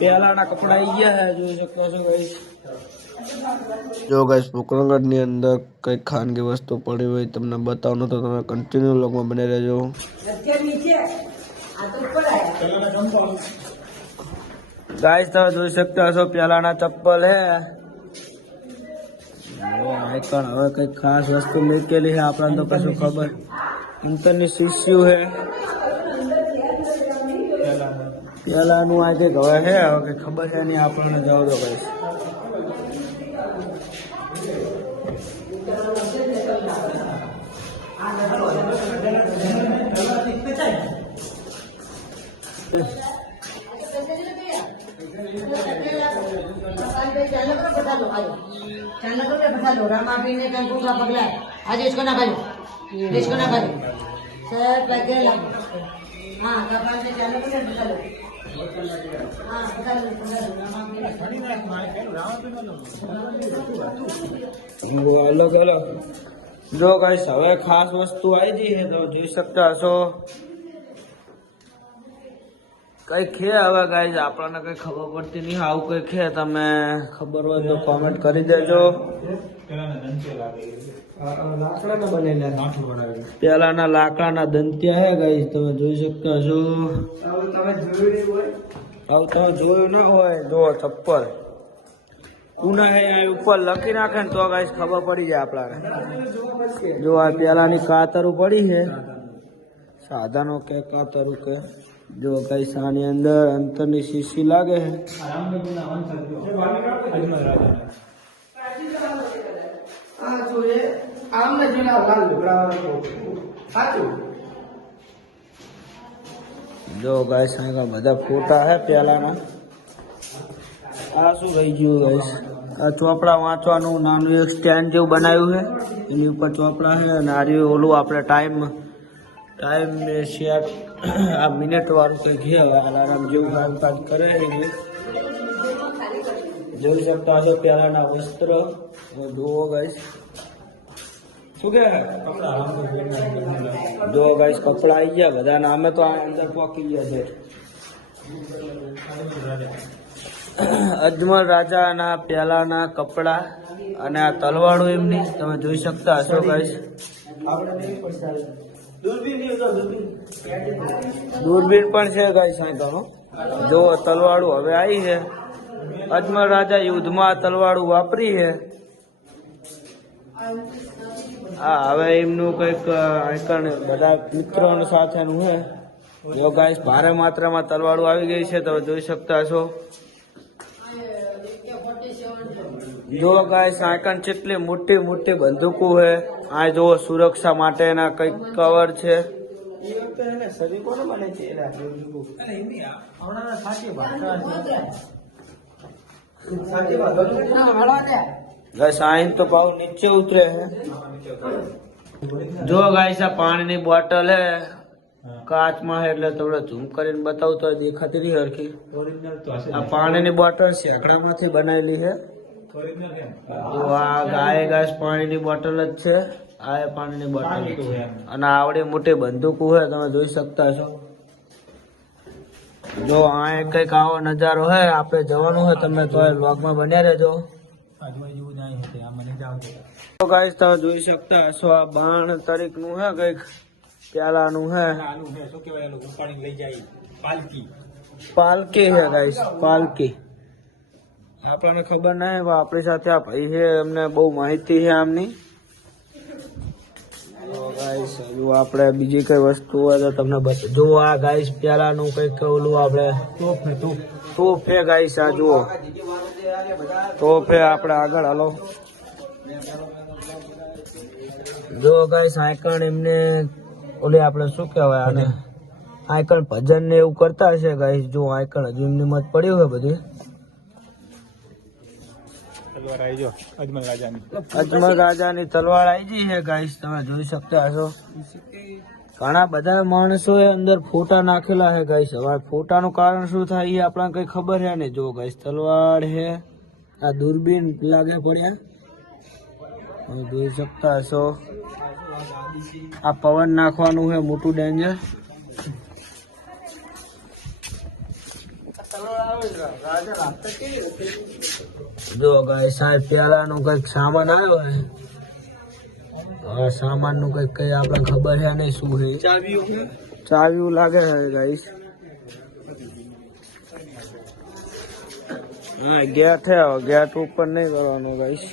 પહેલાના કપડા આવી ગયા હે, જોઈ શકો છો ગાઈસ। જો ગાઈસ પોકરણગઢની અંદર કઈ ખાનગી વસ્તુ પડી હોય તમને બતાવવાનું તો તમે કન્ટિન્યુ લોગમાં બને રહેજો। गाइस तो જોઈ શકતા છો પહેલાના ચપ્પલ હે। आइकन હવે કઈ ખાસ વસ્તુ મૂકેલી હે, આપણને તો કશું ખબર। ઇન્ટરની શીશ્યુ હે પહેલાનું, આ કઈક હવે હે, હવે કઈ ખબર છે નહીં આપણને। જાવ દો ગાઈસ। आज इसको ना खालो, इसको ना खालो सब लगे लगो। हाँ कपाल से चालू कर बता लो। हाँ बता लो अलग अलग जो गाइस હવે ખાસ વસ્તુ આવી ગઈ છે તો જોઈ શકતા છો। કઈ ખે હવે ગાઈસ આપણને કઈ ખબર પડતી નહીં, આવું કઈ ખે તમે ખબર હોય તો કોમેન્ટ કરી દેજો। પેલાના લાકડાના દંતિયા હે ગાઈસ, તમે જોઈ શકતા છો। આવું તમે જોયું ના હોય, જો ચપ્પલ ઉના હે આ ઉપર લખી નાખે ને તો ગાઈસ ખબર પડી જાય આપણાને। જો આ પેલાની કાતરું પડી છે, સાધનો કે કાતરું કે, જો ગાઈસ આની અંદર અંતરની શીશી લાગે છે। જો ગાઈસ આ બધા ફોટા હે પેલાના। આ શું રહી ગયું ગાઈસ, આ ચોપડા વાંચવાનું નાનું એક સ્ટેન્ડ જેવું બનાવ્યું છે, એની ઉપર ચોપડા છે અને આ ઓલું આપણે ટાઈમ સેટ આ મિનિટ વાળું કંઈક છે, અલાર્મ જેવું કામકાજ કરે છે। જોઈ શકતા છો પહેલાના વસ્ત્ર, જુઓ ગાઈસ શું કે જો ગાઈસ કપડા આવી ગયા બધા, અમે તો આ અંદર પોકી ગયા છે। અજમલ રાજાના પહેલાના કપડા અને આ તલવાડું એમની તમે જોઈ શકતા હશો ગાઈસ। દૂરબીન પણ છે ગાઈસ સાંકળો, જો તલવાડું હવે આવી છે। અજમલ રાજા યુદ્ધમાં તલવાડું વાપરી છે। હા હવે એમનું કઈક આઈકન બધા મિત્રો સાથેનું છે। જો ગાઈસ ભારે માત્રામાં તલવાડું આવી ગઈ છે, તમે જોઈ શકતા છો। જો ગાઈસ આઈકન કેટલી મોટી મોટી બંદૂકો છે। આ જો સુરક્ષા માટેના કઈક કવર છે। ગાઈસ આઈન તો ભાવ નીચે ઉતરે છે। જો ગાઈસ આ પાણીની બોટલ હે, કાચમાં હે એટલે થોડો ઝૂમ કરીને બતાવું તો દેખાતી નહીં હરખી। આ પાણીની બોટલ શેકડામાંથી બનાવેલી છે। તો આ ગાય પાણીની બોટલ જ છે, આ પાણીની બોટલ અને આવડી મોટી બંદૂકો છે, તમે જોઈ શકતા છો। જો આ કઈક આવો નજારો હે, આપણે જવાનું હોય તમે તો વ્લોગમાં બન્યા રહેજો। તો ગાઈસ તમે જોઈ શકતા હશો આ બાણ તરીકનું હે, કઈક પેલાનું હે, પાલકી હે ગાઈસ, પાલકી। આપણને ખબર નહીં, આપણી સાથે આ ભાઈ છે, એમને બહુ માહિતી છે આમની। ગાઈસ હજુ આપણે બીજી કઈ વસ્તુ હોય તો તમને બતા, જો આ ગાઈસ પેલાનું કઈક ઓલું આપણે તોપ હે ગાઈસ, આ જુઓ તોપ હે। આપણે આગળ હાલો। જો ગાઈસ આઈકન એમને ઓલી આપણે શું કહેવાય આને, આઈકન ભજન ને એવું કરતા હશે ગાઈસ। જો આઈકન હજુ એમની મત પડ્યું હોય બધી। અજમલ રાજાની તલવાર આવી ગઈ છે ગાઈસ, તમે જોઈ શકતા હશો। ઘણા બધા માણસોએ અંદર ફોટા નાખેલા છે ગાઈસ। હવે ફોટાનું કારણ શું થાય એ આપણને કઈ ખબર છે નહીં। જો ગાઈસ તલવાર છે, આ દૂરબીન લાગે પડ્યા, તમે જોઈ શકતા હશો। આ પવન નાખવાનું છે મોટું ડેન્જર। જો ગાઈસ સાહેબ પેલાનું કઈક સામાન આવ્યો હે આ સામાન નું કઈ આપણે ખબર છે નહીં શું છે ચાવી લાગે છે ગાઈસ હા ગેટ છે ગેટ ઉપર નહીં કરવાનો ગાઈસ